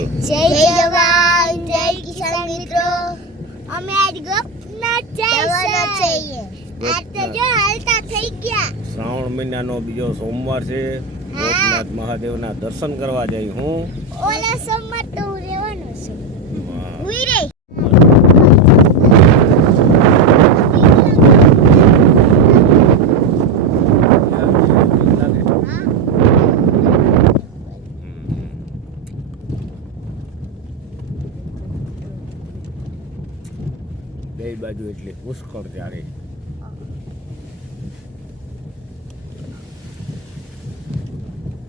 હાલો. જય જવાન જય કિસાન મિત્રો, અમે આજ ગોપનાથ જવાના છીએ. આજ તો જો હાલતા થઈ ગયા. શ્રાવણ મહિનાનો બીજો સોમવાર છે. ગોપનાથ મહાદેવના દર્શન કરવા જઈ હું. ઓલા સોમવાર તો હું રહેવાનો છું. ઉઈ રે બે બાજુ એટલે પુષ્કળ ચારે.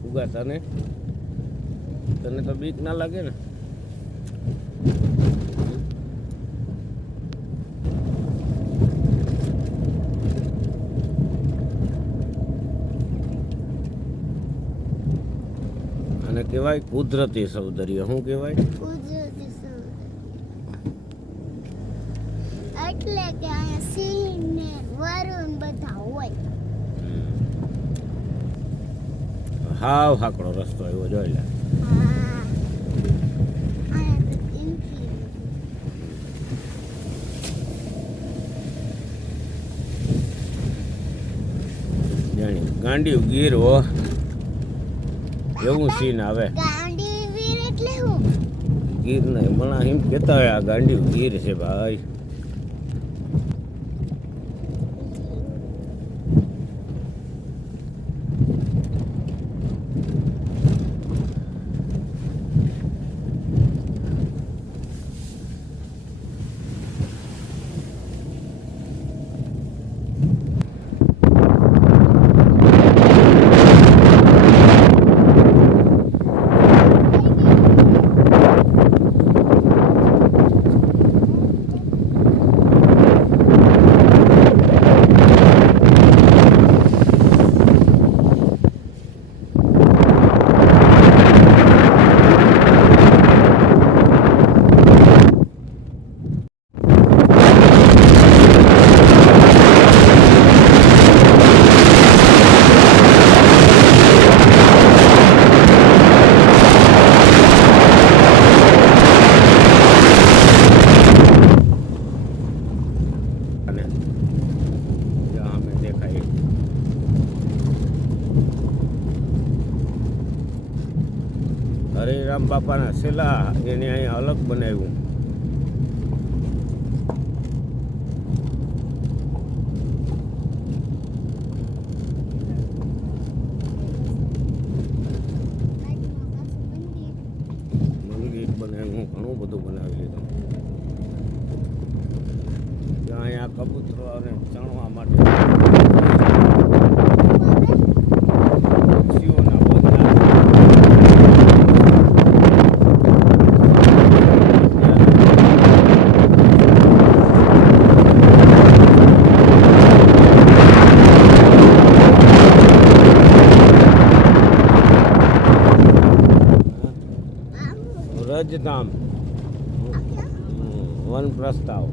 ઉગા તને તો બીક ના લાગે ને? અને કહેવાય કુદરતી સૌંદર્ય. શું કહેવાય? કુદરતી સૌંદર્ય એટલે કે અહીંયા સિંહ ને વરુણ બધા હોય. હાવ હાકડો રસ્તો આવ્યો જોઈ લે. જાણી ગાંડી ગીર હો એવું સીન આવે. ગાંડી વીર એટલે હું? ગીર ને હમણાં એમ કહેતા હોય આ ગાંડી ગીર છે ભાઈ. હરિરામ બાપાના શિલા એને અહીંયા અલગ બનાવ્યું. મંદિર બનાવ્યું, ઘણું બધું બનાવી લીધું. અહીંયા કબૂતરોને ચણવા માટે રજધામ વન પ્રસ્તાવ.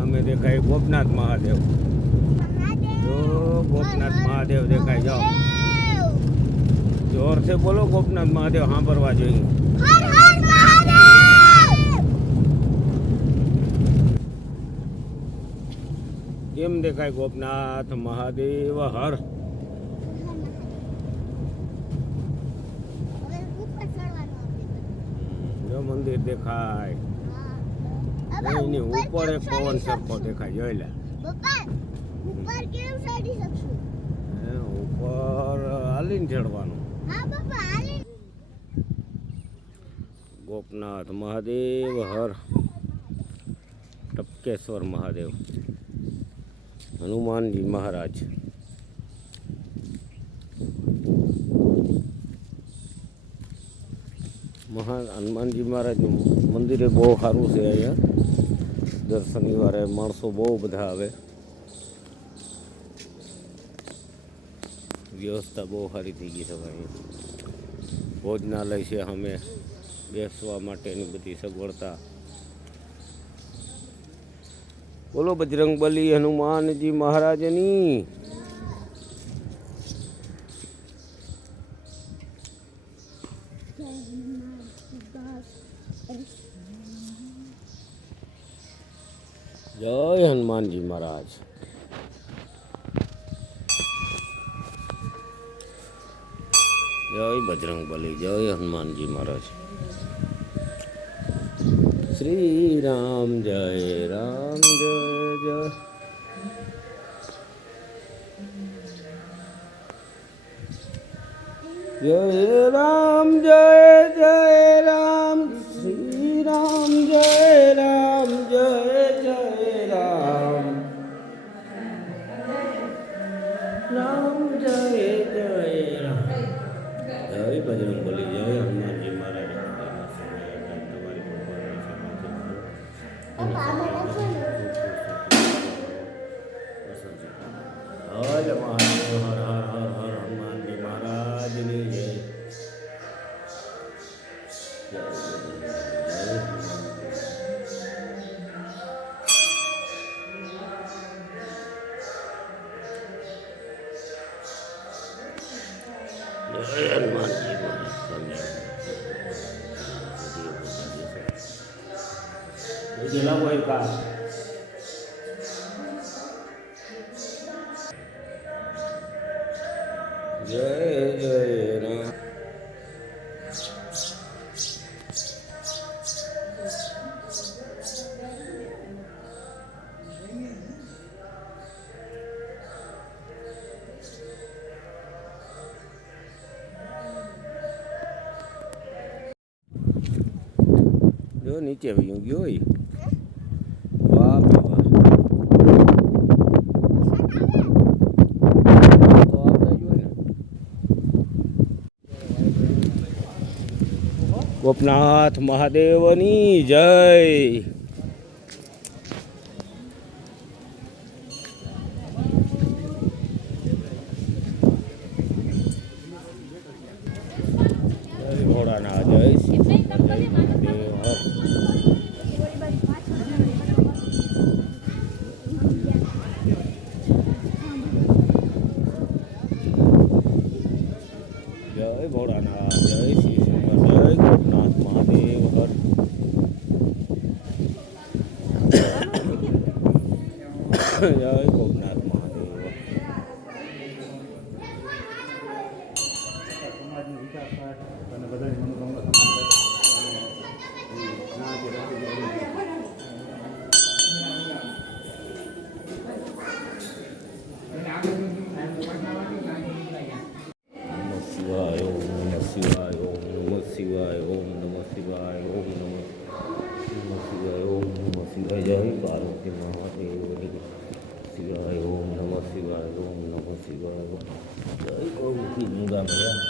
અમે દેખાય ગોપનાથ મહાદેવ. જો ગોપનાથ મહાદેવ દેખાય. જાઓ જોરથી બોલો ગોપનાથ મહાદેવ સાંભળવા જોઈએ. કેમ દેખાય ગોપનાથ મહાદેવ હર? જો મંદિર દેખાય. એની ઉપર એક પવન સરખો દેખાય. જોઈ લે ઉપર કેમ ચડી શકશું? ઉપર હાલીને ચડવાનું. ગોપનાથ મહાદેવ હર. ટપકેશ્વર મહાદેવ, હનુમાનજી મહારાજ. હનુમાનજી મહારાજનું મંદિર બહુ સારું છે. અહીંયા દર શનિવારે માણસો બહુ બધા આવે. વ્યવસ્થા બહુ સારી થઈ ગઈ છે ભાઈ. ભોજનાલય છે, અમે બેસવા માટેની બધી સગવડતા બોલો બજરંગ બલી હનુમાનજી મહારાજની. જય હનુમાનજી મહારાજ. જય બજરંગ બલી, જય હનુમાનજી મહારાજ. શ્રી રામ જય રામ જય જય. જય રામ જય જય રામ, શ્રી રામ જય રામ જય જય રામ, રામ જય જય રામ. જય બજરંગ બલી, જય હનુમાનજી મહારાજ. હર મહાદેવ, હર હર હર હર હનુમાનજી મહારાજની જય. જય હનુમાનજી મહારાજ. જેલા કોઈ કા જય જય રામ. જો નીચે વયું ગયો હોય. વાહ બે વાહ. તો આવતા જ હોય ને. ગોપનાથ મહાદેવની જય. જય ભોળાના, જય શ્રી જય મહાદેવ. જય ભોળાનાથ, જય શ્રી શંકર, જય ગોપનાથ મહાદેવ હર. જય ગોપનાથ મહાદેવ. શિવાય, ઓમ નમઃ શિવાય, ઓમ નમઃ શિવાય, ઓમ નમઃ શિવાય, ઓમ નમઃ શિવાય, ઓમ નમઃ શિવાય. જય પાર્વતી મહાદેવની શિવાય, ઓમ નમઃ શિવાય, ઓમ નમઃ શિવાય. જય ગૌરી ગંગા મૈયા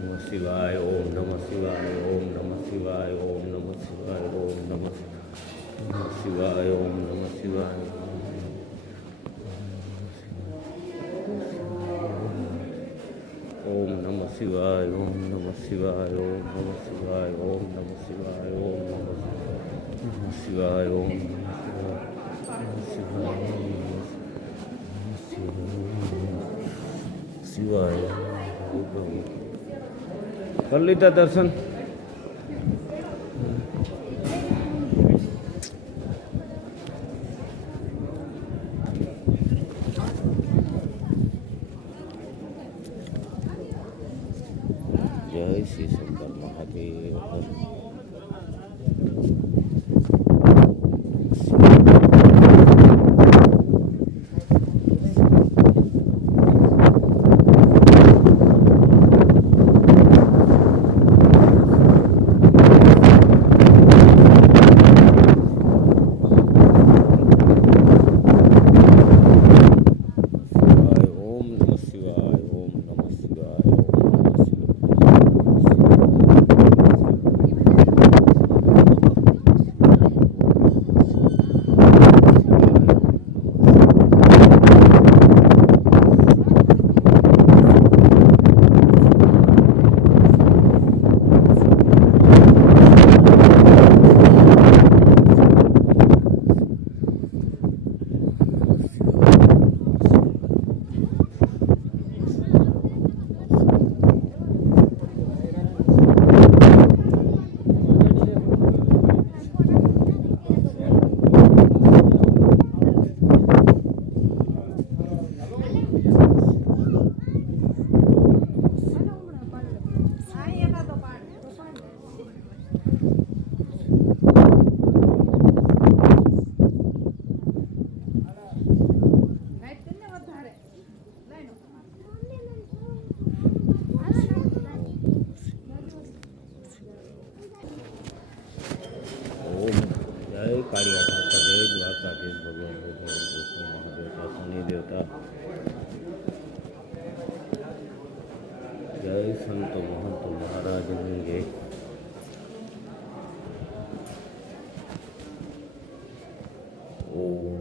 નમઃ શિવાય, ઓમ નમઃ શિવાય, ઓમ નમઃ શિવાય, ઓમ નમઃ શિવાય, ઓમ નમઃ શિવાય, ઓમ નમઃ શિવાય. ઓમ નમઃ શિવાય, ઓમ નમઃ શિવાય, ઓમ નમઃ શિવાય, ઓમ નમઃ શિવાય, ઓમ નમઃ શિવાય, ઓમ નમઃ શિવાય. કરી લીધા દર્શન. જય શ્રી શંકર મહાદેવ. કાળિયા ઠાકર, જય દ્વારકાધીશ ભગવાન, ભગવાન કૃષ્ણ મહાદેવતા, શનિ દેવતા, જય સંતો મહંતો મહારાજની જય. ઓમ